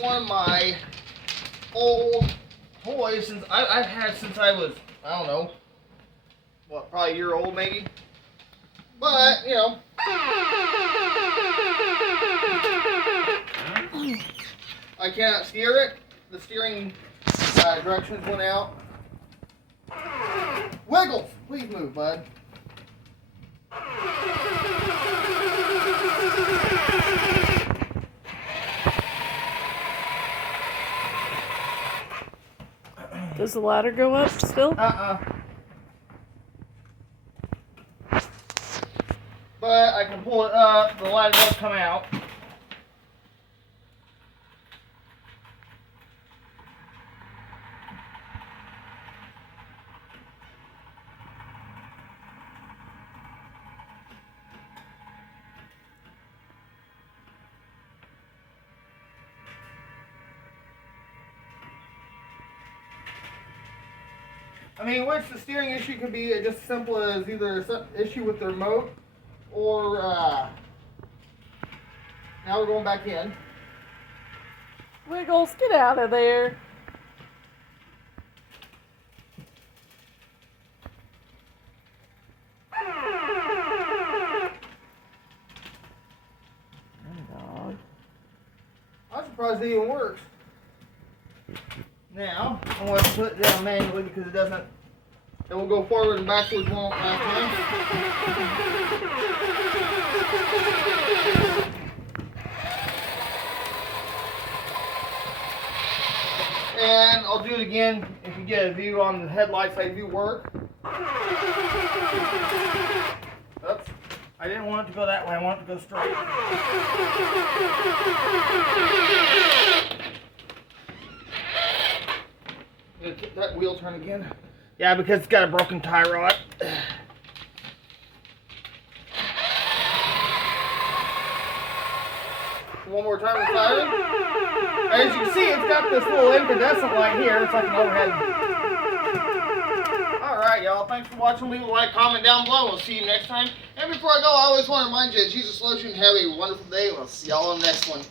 one of my old toys since I've had since I was, I don't know, what, probably a year old maybe. But, you know, I cannot steer it. The steering directions went out. Wiggles, please move, bud. Does the ladder go up still? But I can pull it up. The ladder does come out. I mean, which the steering issue could be just as simple as either an issue with the remote or, now we're going back in. Wiggles, get out of there. Dog. I'm surprised it even works. Now, I'm going to put it down manually because it doesn't, it will go forward and backwards one last time. And I'll do it again if you get a view on the headlights. They do work. Oops. I didn't want it to go that way. I want it to go straight. Get that wheel turn again. Yeah, because it's got a broken tie rod. One more time inside it. As you can see, it's got this little incandescent light here. It's like an overhead. Alright, y'all. Thanks for watching. Leave a like, comment down below. We'll see you next time. And before I go, I always want to remind you that Jesus loves you and have a wonderful day. We'll see y'all on the next one.